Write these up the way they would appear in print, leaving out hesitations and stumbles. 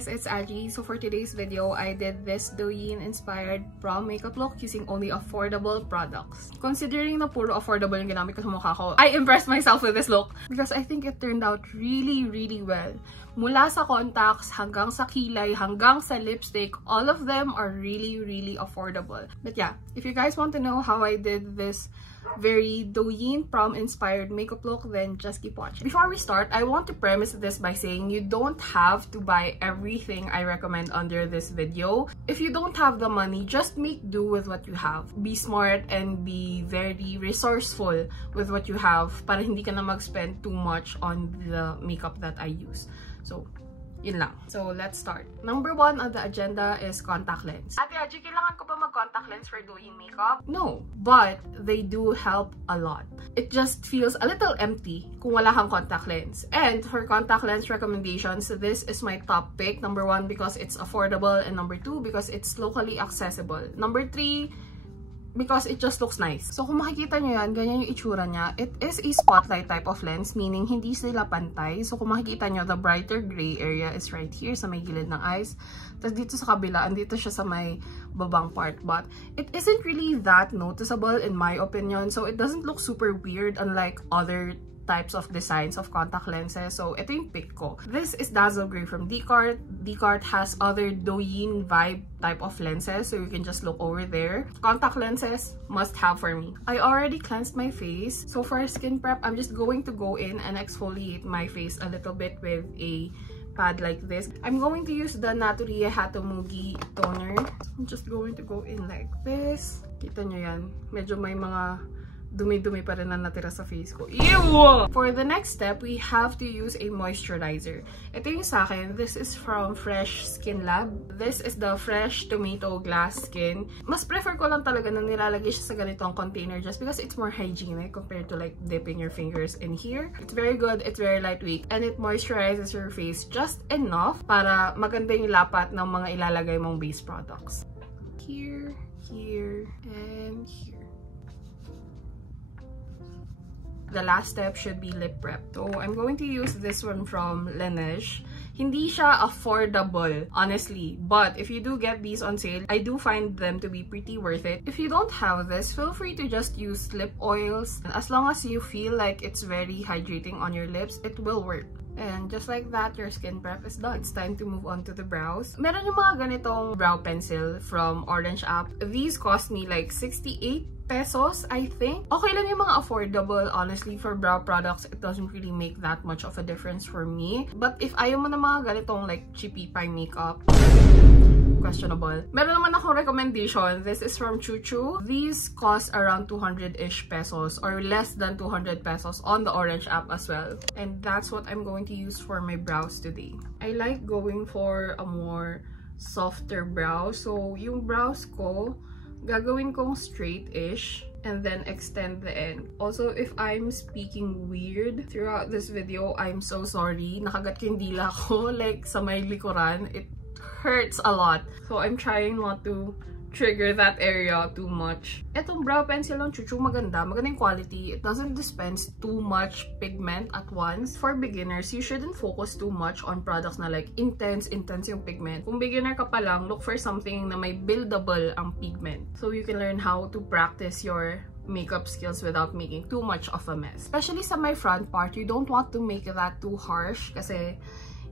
guys, it's Aji. So for today's video, I did this Douyin inspired prom makeup look using only affordable products. Considering na puro affordable yung ginamit ko sa mukha ko, I impressed myself with this look because I think it turned out really well. Mula sa contacts, hanggang sa kilay, hanggang sa lipstick, all of them are really affordable. But yeah, if you guys want to know how I did this very Douyin prom inspired makeup look, then just keep watching. Before we start, I want to premise this by saying you don't have to buy everything I recommend under this video. If you don't have the money, just make do with what you have. Be smart and be very resourceful with what you have para hindi ka na mag-spend too much on the makeup that I use. So, yun lang. So, let's start. Number 1 on the agenda is contact lens. Ate Aji, kailangan ko pa mag-contact lens for doing makeup? No, but they do help a lot. It just feels a little empty kung wala kang contact lens. And for contact lens recommendations, this is my top pick. Number 1, because it's affordable, and number 2, because it's locally accessible. Number 3, because it just looks nice. So kung makikita nyo yan, ganyan yung itsura niya. It is a spotlight type of lens, meaning hindi sila pantay. So kung makikita nyo, the brighter gray area is right here sa may gilid ng eyes. Tapos dito sa kabila, andito siya sa may babang part. But it isn't really that noticeable in my opinion. So it doesn't look super weird unlike other types of designs of contact lenses. So, ito yung pick ko. This is Dazzle Gray from Dcart. Dcart has other Douyin vibe type of lenses, so you can just look over there. Contact lenses, must have for me. I already cleansed my face. So, for skin prep, I'm just going to go in and exfoliate my face a little bit with a pad like this. I'm going to use the Naturia Hatomugi toner. I'm just going to go in like this. Kita nyo yan. Medyo may mga dumi-dumi pa rin na natira sa face ko. Ew! For the next step, we have to use a moisturizer. Ito yung sa akin. This is from Fresh Skin Lab. This is the Fresh Tomato Glass Skin. Mas prefer ko lang talaga na nilalagay siya sa ganitong container just because it's more hygienic compared to like dipping your fingers in here. It's very good, it's very lightweight, and it moisturizes your face just enough para maganda yung lapat ng mga ilalagay mong base products. Here, here, and here. The last step should be lip prep. So, I'm going to use this one from Laneige. Hindi siya affordable, honestly. But if you do get these on sale, I do find them to be pretty worth it. If you don't have this, feel free to just use lip oils. As long as you feel like it's very hydrating on your lips, it will work. And just like that, your skin prep is done. It's time to move on to the brows. Meron yung mga ganitong brow pencil from Orange App. These cost me like 68 pesos, I think. Okay lang yung mga affordable. Honestly, for brow products, it doesn't really make that much of a difference for me. But if ayaw mo na mga ganitong like cheapy pie makeup, questionable. Meron naman akong recommendation. This is from Chuchu. These cost around 200-ish pesos or less than 200 pesos on the Orange App as well. And that's what I'm going to use for my brows today. I like going for a more softer brow. So, yung brows ko, gagawin kong straight-ish and then extend the end. Also, if I'm speaking weird throughout this video, I'm so sorry. Nakagat ko yung dila ko like sa may likuran. It hurts a lot. So, I'm trying not to trigger that area too much. Etong brow pencil ng Chuchu, maganda. Maganda yung quality. It doesn't dispense too much pigment at once. For beginners, you shouldn't focus too much on products na like intense yung pigment. Kung beginner ka pa lang, look for something na may buildable ang pigment. So you can learn how to practice your makeup skills without making too much of a mess. Especially sa my front part, you don't want to make that too harsh kasi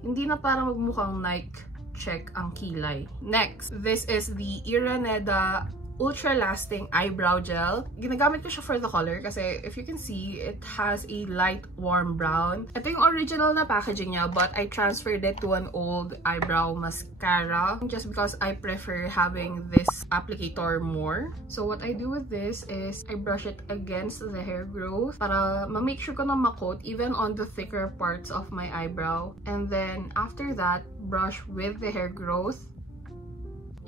hindi na parang magmukhang Nike check ang kilay. Next, this is the Iraneda Ultra Lasting Eyebrow Gel. Ginagamit ko siya for the color kasi if you can see, it has a light warm brown. Ito yung original na packaging niya, but I transferred it to an old eyebrow mascara just because I prefer having this applicator more. So what I do with this is I brush it against the hair growth para ma-make sure ko na ma-coat even on the thicker parts of my eyebrow. And then after that, brush with the hair growth.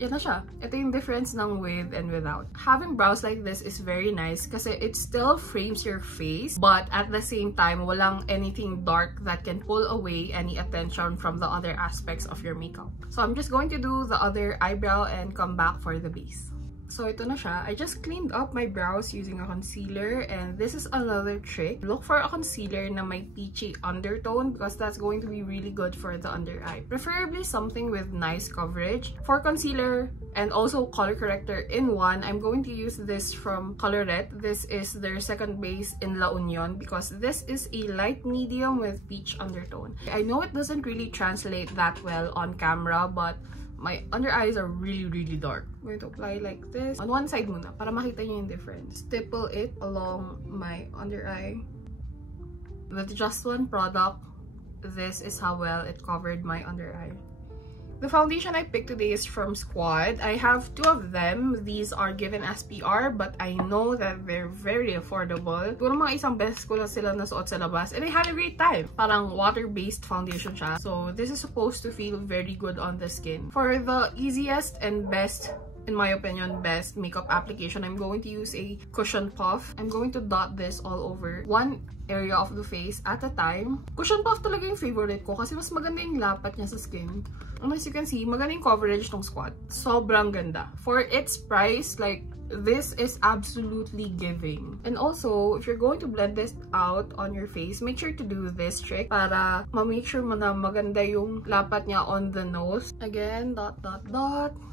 Yan na siya. Ito yung difference ng with and without. Having brows like this is very nice kasi it still frames your face, but at the same time, walang anything dark that can pull away any attention from the other aspects of your makeup. So I'm just going to do the other eyebrow and come back for the base. So ito na siya. I just cleaned up my brows using a concealer, and this is another trick. Look for a concealer na may peachy undertone because that's going to be really good for the under eye. Preferably something with nice coverage. For concealer and also color corrector in one, I'm going to use this from Colorette. This is their second base in La Union because this is a light medium with peach undertone. I know it doesn't really translate that well on camera, but my under eyes are really dark. I'm going to apply like this. On one side muna, para makita nyo yung difference. Stipple it along my under eye. With just one product, this is how well it covered my under eye. The foundation I picked today is from Squad. I have two of them. These are given as PR, but I know that they're very affordable. Puro mga isang beses ko lang sila nasuot sa labas, and I had a great time. Parang water-based foundation siya. So this is supposed to feel very good on the skin. For the easiest and best, in my opinion, best makeup application, I'm going to use a cushion puff. I'm going to dot this all over one area of the face at a time. Cushion puff talaga yung favorite ko kasi mas maganda yung lapat niya sa skin. And as you can see, maganda yung coverage ng Squad. Sobrang ganda. For its price, like, this is absolutely giving. And also, if you're going to blend this out on your face, make sure to do this trick para ma-make sure mo na maganda yung lapat niya on the nose. Again, dot.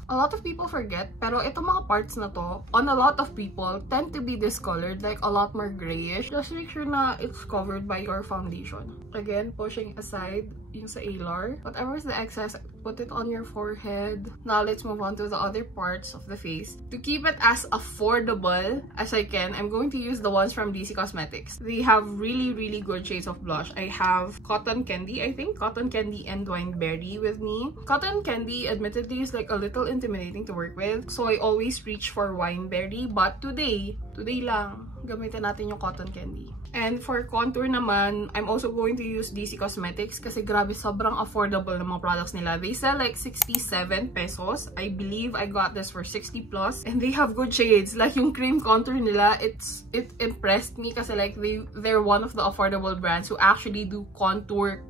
A lot of people forget, pero itong mga parts na to, on a lot of people, tend to be discolored, like a lot more grayish. Just make sure na it's covered by your foundation. Again, pushing aside yung sa alar. Whatever is the excess, put it on your forehead. Now, let's move on to the other parts of the face. To keep it as affordable as I can, I'm going to use the ones from DC Cosmetics. They have really good shades of blush. I have Cotton Candy, I think. Cotton Candy and Wineberry with me. Cotton Candy, admittedly, is like a little intimidating to work with. So I always reach for Wineberry. But today lang, gamitin natin yung Cotton Candy. And for contour naman, I'm also going to use DC Cosmetics kasi grabe, sobrang affordable ng mga products nila. They sell like 67 pesos. I believe I got this for 60 plus. And they have good shades. Like yung cream contour nila, it impressed me kasi like they're one of the affordable brands who actually do contour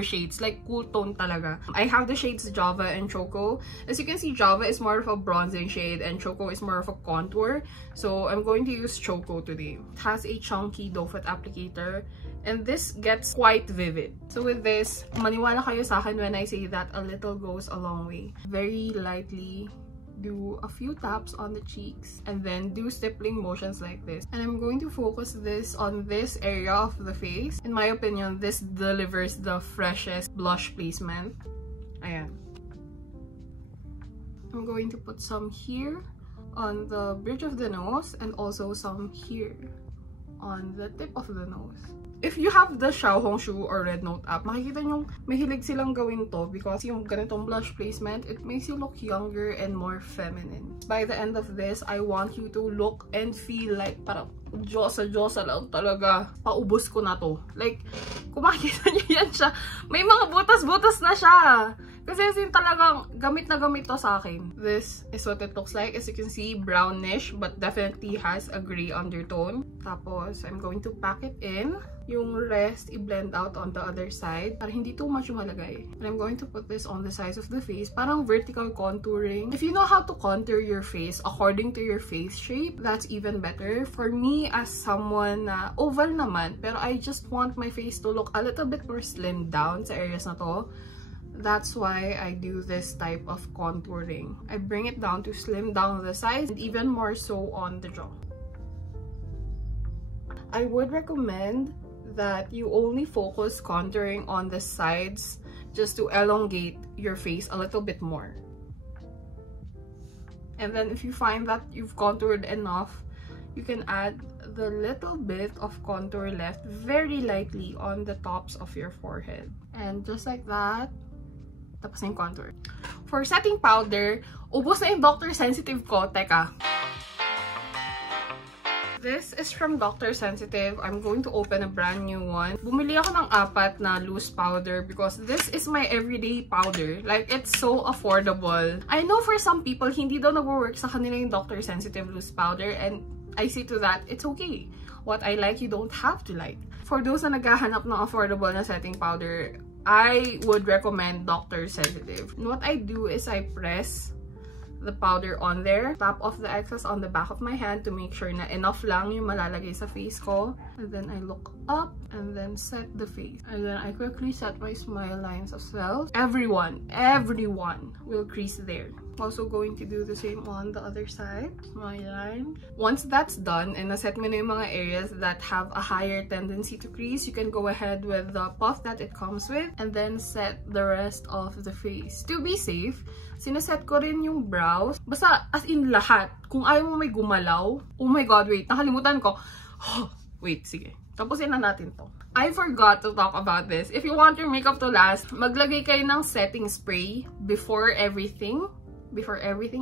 shades. Like cool tone talaga. I have the shades Java and Choco. As you can see, Java is more of a bronzing shade and Choco is more of a contour. So I'm going to use Choco today. It has a chunky doe foot applicator and this gets quite vivid. So with this, maniwala kayo sa akin when I say that a little goes a long way. Very lightly do a few taps on the cheeks and then do stippling motions like this. And I'm going to focus this on this area of the face. In my opinion, this delivers the freshest blush placement. Ayan. I'm going to put some here on the bridge of the nose and also some here on the tip of the nose. If you have the Xiaohongshu or Red Note app, makikita nyo mahilig silang gawin to because yung ganitong blush placement, it makes you look younger and more feminine. By the end of this, I want you to look and feel like parang Diyosa lang talaga. Paubos ko na to. Like, kung makikita nyo yan siya, may mga butas-butas na siya. Kasi yung talagang gamit na gamit to sa akin. This is what it looks like. As you can see, brownish but definitely has a gray undertone. Tapos, I'm going to pack it in. Yung rest, i-blend out on the other side para hindi too much yung malagay. And I'm going to put this on the sides of the face. Parang vertical contouring. If you know how to contour your face according to your face shape, that's even better. For me, as someone na oval naman, pero I just want my face to look a little bit more slimmed down sa areas na to. That's why I do this type of contouring. I bring it down to slim down the sides and even more so on the jaw. I would recommend that you only focus contouring on the sides just to elongate your face a little bit more. And then if you find that you've contoured enough, you can add the little bit of contour left very lightly on the tops of your forehead. And just like that, tapos na yung contour. For setting powder, ubos na yung Dr. Sensitive ko. Teka. This is from Dr. Sensitive. I'm going to open a brand new one. Bumili ako ng 4 na loose powder because this is my everyday powder. Like, it's so affordable. I know for some people, hindi daw nag-work sa kanila yung Dr. Sensitive loose powder, and I say to that, it's okay. What I like, you don't have to like. For those na naghahanap ng affordable na setting powder, I would recommend Dr. Sensitive. And what I do is I press the powder on there. Tap off the excess on the back of my hand to make sure na enough lang yung malalagay sa face ko. And then I look up and then set the face. And then I quickly set my smile lines as well. Everyone will crease there. Also going to do the same on the other side. Smile line. Once that's done and naset mo na yung mga areas that have a higher tendency to crease, you can go ahead with the puff that it comes with and then set the rest of the face. To be safe, sineset ko rin yung brows. Basta as in lahat. Kung ayaw mo may gumalaw, oh my god, wait, nakalimutan ko. Wait, sige. Tapusin na natin to. I forgot to talk about this. If you want your makeup to last, maglagay kayo ng setting spray before everything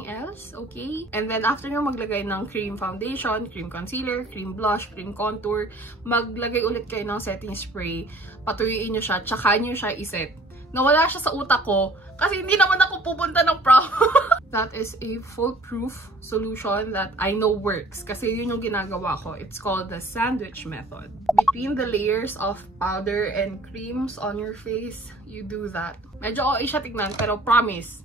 else, okay? And then after nyo maglagay ng cream foundation, cream concealer, cream blush, cream contour, maglagay ulit kayo ng setting spray, patuyuin nyo siya, tsaka nyo siya iset. Nawala siya sa utak ko kasi hindi naman ako pupunta ng prom. That is a foolproof solution that I know works kasi yun yung ginagawa ko. It's called the sandwich method. Between the layers of powder and creams on your face, you do that. Medyo okay siya tignan pero promise,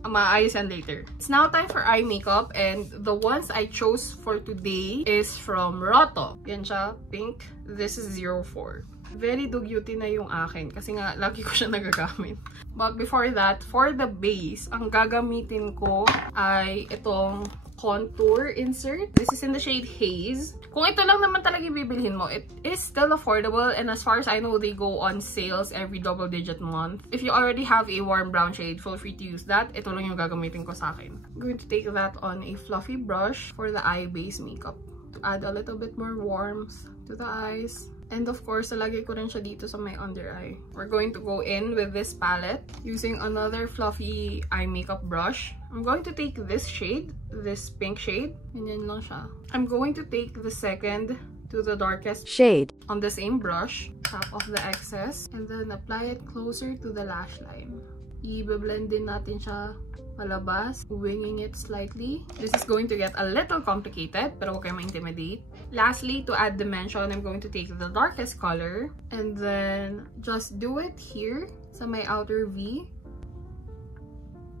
maayos yan later. It's now time for eye makeup and the ones I chose for today is from Roto. Yan siya, pink. This is 04. Very dugyuti na yung akin kasi nga lagi ko siya nagagamit. But before that, for the base, ang gagamitin ko ay itong contour insert. This is in the shade Haze. Kung ito lang naman talaga bibilhin mo, it is still affordable and as far as I know, they go on sales every double-digit month. If you already have a warm brown shade, feel free to use that. Ito lang yung gagamitin ko sa akin. I'm going to take that on a fluffy brush for the eye base makeup to add a little bit more warmth to the eyes. And of course, nalagay ko rin siya dito sa my under eye. We're going to go in with this palette using another fluffy eye makeup brush. I'm going to take this shade, this pink shade. Ganyan lang siya. I'm going to take the second to the darkest shade on the same brush. Tap off the excess and then apply it closer to the lash line. I-blend din natin siya palabas, winging it slightly. This is going to get a little complicated, pero huwag kayo ma-intimidate. Lastly, to add dimension, I'm going to take the darkest color and then just do it here sa my outer V.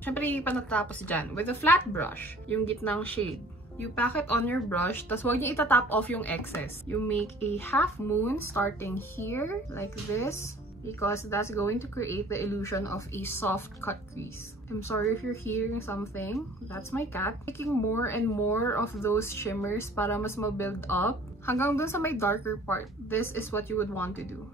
Siyempre, hindi pa natatapos dyan. With a flat brush, yung gitnang shade. You pack it on your brush, tas huwag niyo itatap off yung excess. You make a half moon starting here, like this, because that's going to create the illusion of a soft cut crease. I'm sorry if you're hearing something. That's my cat. Taking more and more of those shimmers para mas ma-build up. Hanggang dun sa may darker part, this is what you would want to do.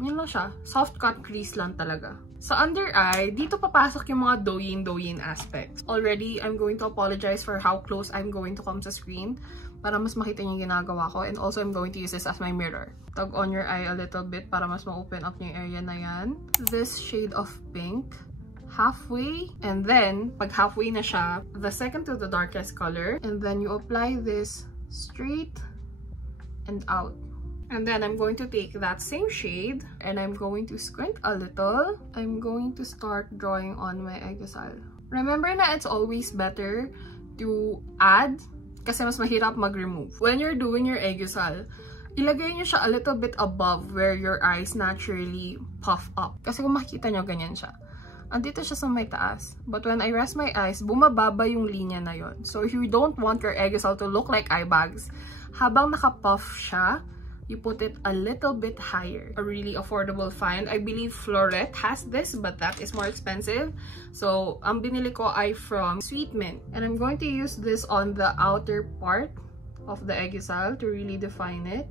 Yun lang siya. Soft cut crease lang talaga. Sa under eye, dito papasok yung mga doyin aspects. Already, I'm going to apologize for how close I'm going to come sa screen para mas makita yung ginagawa ko. And also, I'm going to use this as my mirror. Tug on your eye a little bit para mas ma-open up yung area na yan. This shade of pink. Halfway, and then pag halfway na siya, the second to the darkest color, and then you apply this straight and out. And then I'm going to take that same shade and I'm going to squint a little. I'm going to start drawing on my aegosal. Remember na it's always better to add kasi mas mahirap mag-remove. When you're doing your aegosal, ilagay nyo siya a little bit above where your eyes naturally puff up. Kasi kung makikita nyo, ganyan siya. Andito siya sa may taas. But when I rest my eyes, bumababa yung linya na yon. So if you don't want your aegosal to look like eye bags, habang nakapuff siya, you put it a little bit higher. A really affordable find. I believe Floret has this, but that is more expensive. So, ang binili ko ay from Sweet Mint. And I'm going to use this on the outer part of the aegosal to really define it.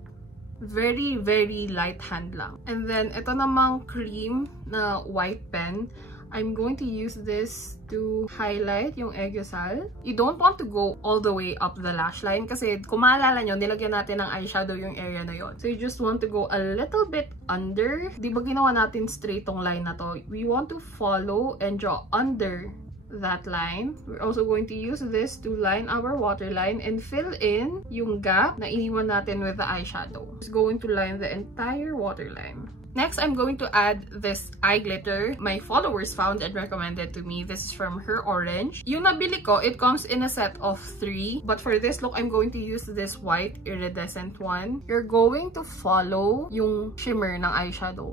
Very, very light hand lang. And then, ito namang cream na white pen. I'm going to use this to highlight yung aegosal. You don't want to go all the way up the lash line kasi kung maalala nyo, nilagyan natin ng eyeshadow yung area na yon. So you just want to go a little bit under. Di ba ginawa natin straight tong line na to? We want to follow and draw under that line. We're also going to use this to line our waterline and fill in yung gap na iniwan natin with the eyeshadow. It's going to line the entire waterline. Next, I'm going to add this eye glitter my followers found and recommended to me. This is from Her Orange. Yung nabili ko, it comes in a set of 3. But for this look, I'm going to use this white iridescent one. You're going to follow yung shimmer ng eyeshadow.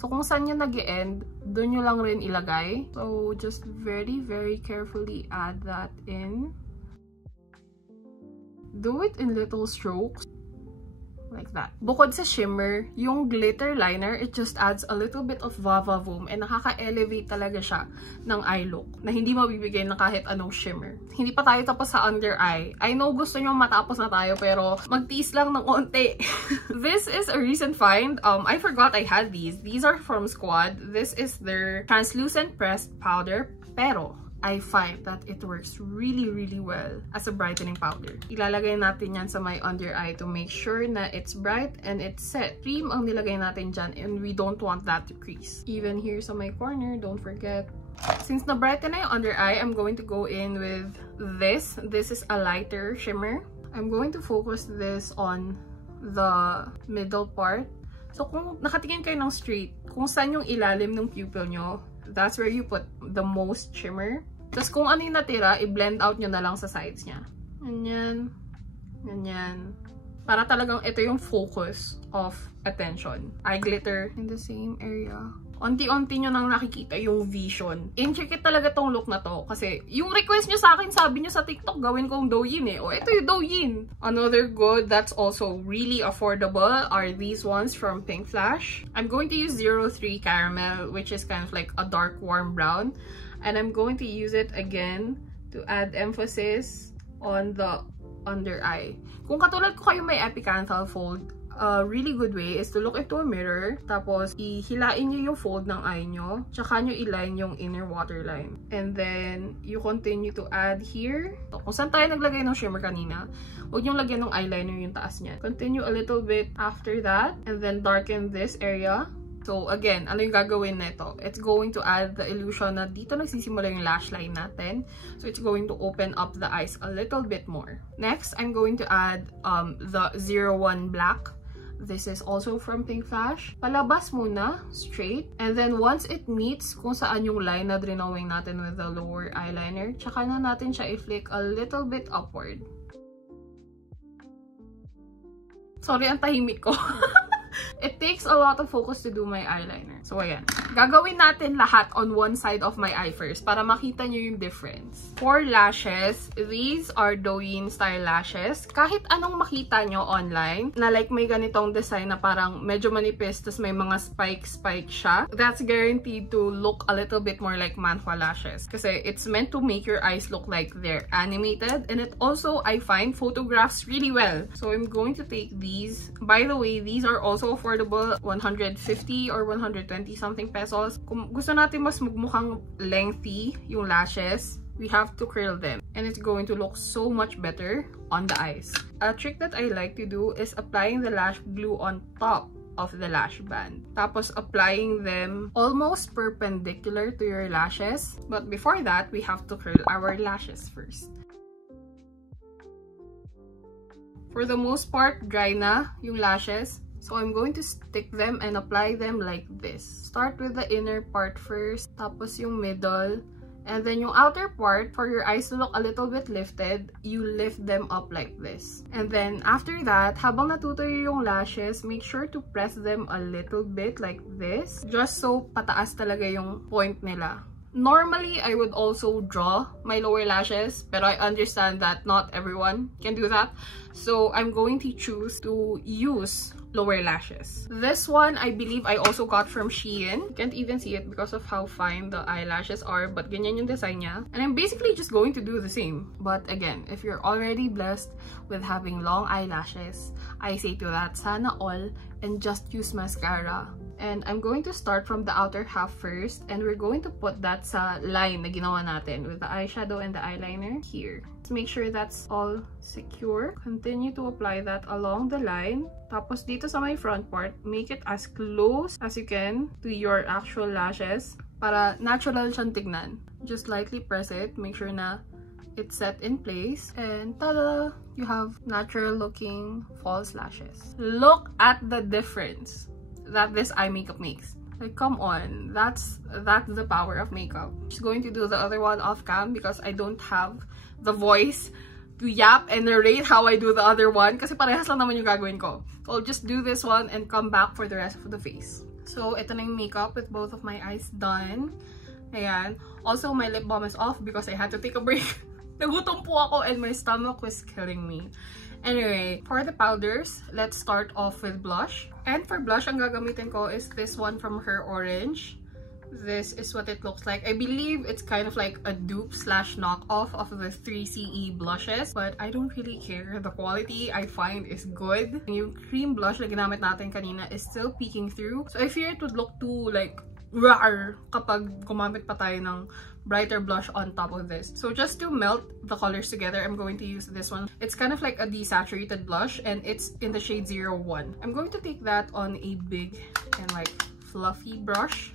So, kung saan nyo nag-e-end, doon nyo lang rin ilagay. So, just very, very carefully add that in. Do it in little strokes. Like that. Bukod sa shimmer, yung glitter liner, it just adds a little bit of va-va-voom and nakaka-elevate talaga siya ng eye look na hindi mabibigay ng kahit anong shimmer. Hindi pa tayo tapos sa under eye. I know gusto nyo matapos na tayo pero magtiis lang ng konti. This is a recent find. I forgot I had these. These are from Squad. This is their translucent pressed powder pero I find that it works really, really well as a brightening powder. Ilalagay natin yan sa my under eye to make sure na it's bright and it's set. Cream ang nilagay natin dyan and we don't want that to crease. Even here sa my corner, don't forget. Since na-brighten na yung under eye, I'm going to go in with this. This is a lighter shimmer. I'm going to focus this on the middle part. So kung nakatingin kayo ng straight, kung saan yung ilalim ng pupil nyo, that's where you put the most shimmer. Tapos kung ano yung natira, i-blend out nyo na lang sa sides niya. Ganyan. Ganyan. Para talagang ito yung focus of attention. Eye glitter in the same area. Unti-unti nyo nang nakikita yung vision. Intricate talaga tong look na to. Kasi yung request nyo sa akin, sabi nyo sa TikTok, gawin kong Douyin eh. O, ito yung Douyin. Another good that's also really affordable are these ones from Pink Flash. I'm going to use 03 Caramel, which is kind of like a dark warm brown. And I'm going to use it again to add emphasis on the under eye. Kung katulad ko kayo may epicanthal fold, a really good way is to look into a mirror, tapos ihilain nyo yung fold ng eye nyo, tsaka nyo iline yung inner waterline. And then, you continue to add here. So, kung saan tayo naglagay ng shimmer kanina, huwag nyo lagyan ng eyeliner yung taas niya. Continue a little bit after that, and then darken this area. So, again, ano yung gagawin na ito? It's going to add the illusion na dito nagsisimula yung lash line natin. So, it's going to open up the eyes a little bit more. Next, I'm going to add the 01 Black. This is also from Pink Flash. Palabas muna, straight. And then, once it meets kung saan yung line na drawing natin with the lower eyeliner, tsaka na natin siya i-flick a little bit upward. Sorry, ang tahimik ko. It takes a lot of focus to do my eyeliner. So, ayan. Gagawin natin lahat on one side of my eye first para makita nyo yung difference. For lashes, these are Douyin style lashes. Kahit anong makita nyo online, na like may ganitong design na parang medyo manipis, tas may mga spike siya, that's guaranteed to look a little bit more like manhwa lashes. Kasi it's meant to make your eyes look like they're animated. And it also, I find, photographs really well. So, I'm going to take these. By the way, these are also affordable, 150 or 120 something pesos. Kung gusto natin mas magmukhang lengthy yung lashes, we have to curl them. And it's going to look so much better on the eyes. A trick that I like to do is applying the lash glue on top of the lash band. Tapos applying them almost perpendicular to your lashes. But before that, we have to curl our lashes first. For the most part, dry na yung lashes. So, I'm going to stick them and apply them like this. Start with the inner part first, tapos yung middle, and then yung outer part, for your eyes to look a little bit lifted, you lift them up like this. And then, after that, habang natutuyo yung lashes, make sure to press them a little bit like this, just so pataas talaga yung point nila. Normally, I would also draw my lower lashes, but I understand that not everyone can do that. So, I'm going to choose to use lower lashes. This one, I believe I also got from Shein. You can't even see it because of how fine the eyelashes are, but ganyan yung design niya. And I'm basically just going to do the same. But again, if you're already blessed with having long eyelashes, I say to that, sana all, and just use mascara. And I'm going to start from the outer half first, and we're going to put that sa line na ginawa natin with the eyeshadow and the eyeliner here. To make sure that's all secure, continue to apply that along the line. Tapos dito sa my front part, make it as close as you can to your actual lashes para natural siyang tignan. Just lightly press it, make sure na it's set in place, and tada! You have natural looking false lashes. Look at the difference that this eye makeup makes. Like, come on, that's the power of makeup. I'm just going to do the other one off cam because I don't have the voice to yap and narrate how I do the other one kasi parehas lang naman yung gagawin ko. So I'll just do this one and come back for the rest of the face. So, ito na yung makeup with both of my eyes done. Ayan. Also, my lip balm is off because I had to take a break. Nagutom po ako and my stomach was killing me. Anyway, for the powders, let's start off with blush. And for blush, ang gagamitin ko is this one from Her Orange. This is what it looks like. I believe it's kind of like a dupe slash knockoff of the 3CE blushes, but I don't really care. The quality I find is good. Yung cream blush na ginamit natin kanina is still peeking through. So I fear it would look too like rawr kapag gumamit pa tayo ng brighter blush on top of this. So just to melt the colors together, I'm going to use this one. It's kind of like a desaturated blush and it's in the shade 01. I'm going to take that on a big and like fluffy brush.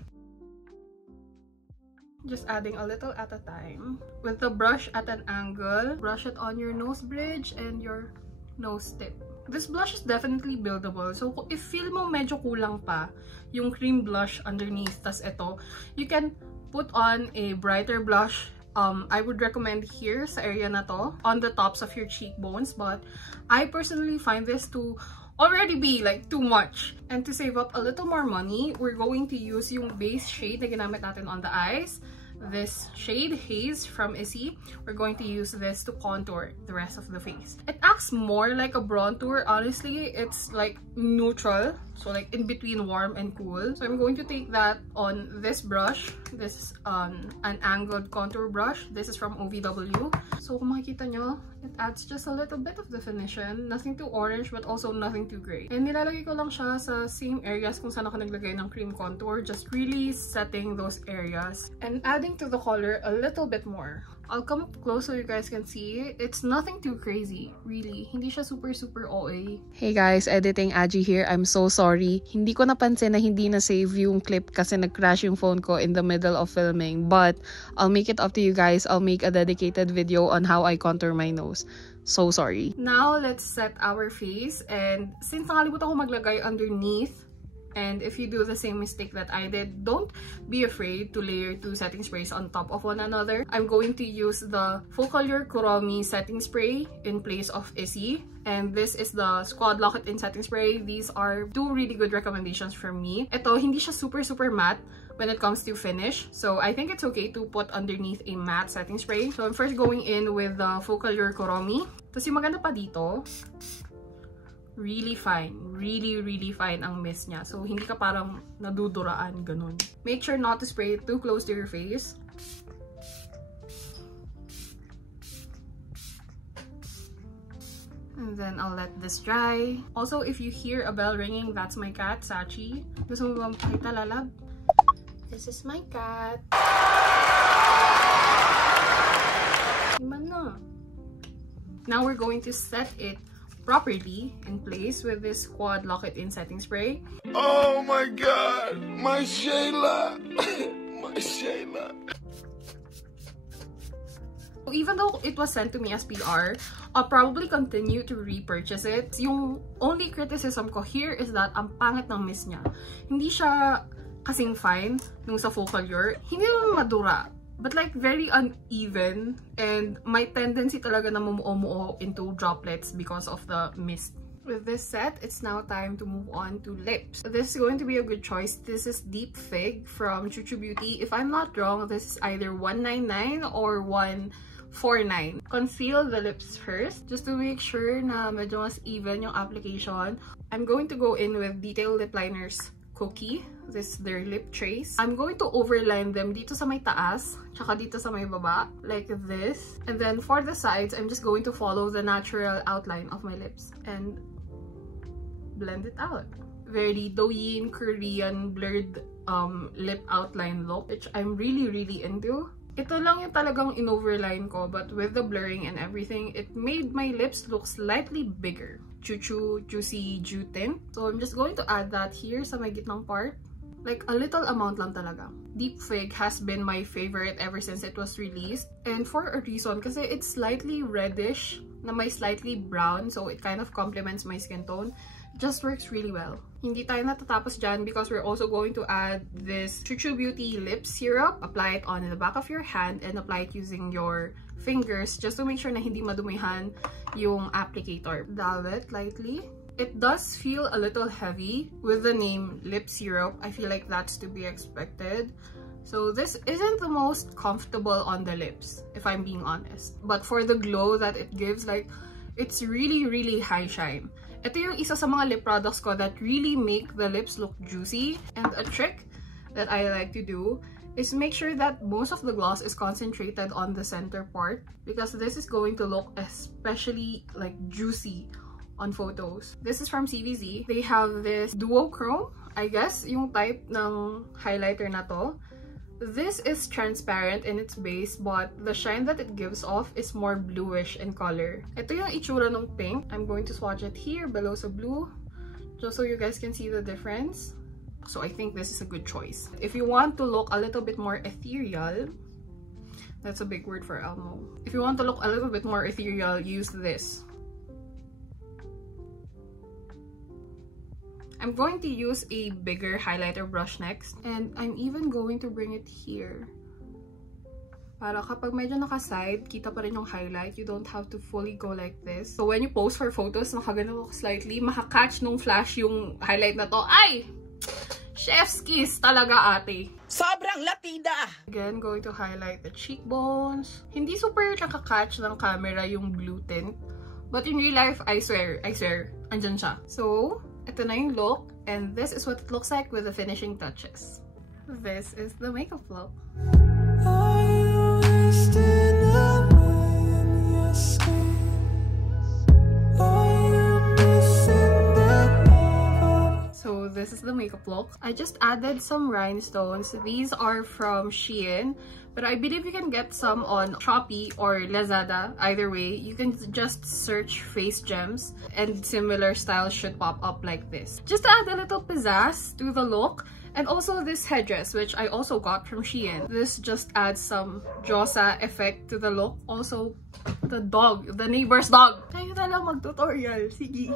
Just adding a little at a time. With the brush at an angle, brush it on your nose bridge and your nose tip. This blush is definitely buildable. So, if feel mo medyo kulang pa yung cream blush underneath, tas ito, you can put on a brighter blush. I would recommend here sa area na to, on the tops of your cheekbones. But I personally find this to already be like too much. And to save up a little more money, we're going to use yung base shade na ginamit natin on the eyes. This shade Haze from Issey. We're going to use this to contour the rest of the face. It acts more like a bronzer. Honestly, it's like neutral, so like in between warm and cool. So I'm going to take that on this brush. This is an angled contour brush. This is from OVW. So kung makikita nyo, it adds just a little bit of definition. Nothing too orange but also nothing too gray. And nilalagay ko lang siya sa same areas kung saan ako naglagay ng cream contour. Just really setting those areas and adding to the color a little bit more. I'll come up close so you guys can see. It's nothing too crazy, really. Hindi siya super OA. Hey guys, editing Aji here. I'm so sorry. Hindi ko napansin na hindi na-save yung clip kasi nag-crash yung phone ko in the middle of filming. But I'll make it up to you guys. I'll make a dedicated video on how I contour my nose. So sorry. Now, let's set our face. And since nakalimutan ko maglagay underneath, and if you do the same mistake that I did, don't be afraid to layer 2 setting sprays on top of one another. I'm going to use the Focallure Kuromi setting spray in place of Issey. And this is the Squad Lock It In setting spray. These are 2 really good recommendations from me. Ito, hindi siya super matte when it comes to finish. So I think it's okay to put underneath a matte setting spray. So I'm first going in with the Focallure Kuromi. Tapos yung maganda pa dito, really fine. Really fine ang mist niya. So, hindi ka parang naduduraan, ganun. Make sure not to spray it too close to your face. And then, I'll let this dry. Also, if you hear a bell ringing, that's my cat, Sachi. Gusto mo ba makita, Lalab? This is my cat. Iman na. Now, we're going to set it properly in place with this Squad Lock It In setting spray. Oh my god, my Shayla. My Shayla. Even though it was sent to me as PR, I'll probably continue to repurchase it. Yung only criticism ko here is that ang pangit ng mist niya. Hindi siya kasing fine nung sa Focallure. Hindi naman madura, but like very uneven, and my tendency talaga na mumuo into droplets because of the mist. With this set, it's now time to move on to lips. This is going to be a good choice. This is Deep Fig from Chuchu Beauty. If I'm not wrong, this is either 199 or 149. Conceal the lips first, just to make sure na medyo mas even yung application. I'm going to go in with Detail Lip Liners Cookie. This is their lip trace. I'm going to overline them dito sa may taas, tsaka dito sa may baba, like this. And then for the sides, I'm just going to follow the natural outline of my lips and blend it out. Very Douyin Korean blurred lip outline look, which I'm really into. Ito lang yung talagang in-overline ko, but with the blurring and everything, it made my lips look slightly bigger. Chuchu Juicy Dew Tint. So I'm just going to add that here sa may gitnang part. Like a little amount lang talaga. Deep Fig has been my favorite ever since it was released. And for a reason, kasi it's slightly reddish na may slightly brown, so it kind of complements my skin tone. Just works really well. Hindi tayo natatapos dyan because we're also going to add this Chuchu Beauty lip syrup. Apply it on the back of your hand and apply it using your fingers just to make sure na hindi madumihan yung applicator. Dab it lightly. It does feel a little heavy with the name lip syrup. I feel like that's to be expected. So this isn't the most comfortable on the lips, if I'm being honest. But for the glow that it gives, like, it's really high shine. Ito yung isa sa mga lip products ko that really make the lips look juicy. And a trick that I like to do is make sure that most of the gloss is concentrated on the center part, because this is going to look especially like juicy on photos. This is from CVZ. They have this duochrome, I guess, yung type ng highlighter na to. This is transparent in its base, but the shine that it gives off is more bluish in color. Ito yung itsura ng pink. I'm going to swatch it here below sa blue, just so you guys can see the difference. So I think this is a good choice. If you want to look a little bit more ethereal, that's a big word for Elmo. If you want to look a little bit more ethereal, use this. I'm going to use a bigger highlighter brush next, and I'm even going to bring it here. Para kapag medyo naka-side, kita pa rin yung highlight. You don't have to fully go like this. So when you pose for photos, nakagano slightly, makakatch nung flash yung highlight na to. Ay! Chef's kiss talaga, ate. Sobrang latida! Again, going to highlight the cheekbones. Hindi super nakakatch ng camera yung blue tint. But in real life, I swear, andyan siya. So, ito na yung look, and this is what it looks like with the finishing touches. This is the makeup look. So this is the makeup look. I just added some rhinestones. These are from Shein, but I believe you can get some on Shopee or Lazada. Either way, you can just search face gems and similar styles should pop up like this. Just to add a little pizzazz to the look. And also this headdress, which I also got from Shein. This just adds some Josa effect to the look. Also, the dog, the neighbor's dog. Kayo na lang mag-tutorial. Sige.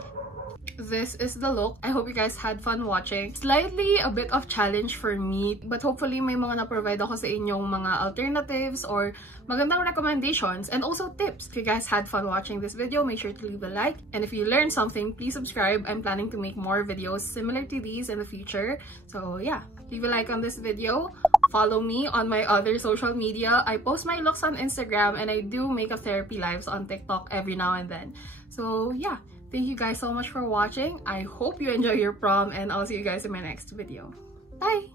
This is the look. I hope you guys had fun watching. Slightly a bit of challenge for me, but hopefully may mga na-provide ako sa inyong mga alternatives or magandang recommendations and also tips. If you guys had fun watching this video, make sure to leave a like. And if you learned something, please subscribe. I'm planning to make more videos similar to these in the future. So yeah, leave a like on this video. Follow me on my other social media. I post my looks on Instagram and I do makeup therapy lives on TikTok every now and then. So yeah. Thank you guys so much for watching. I hope you enjoy your prom, and I'll see you guys in my next video. Bye!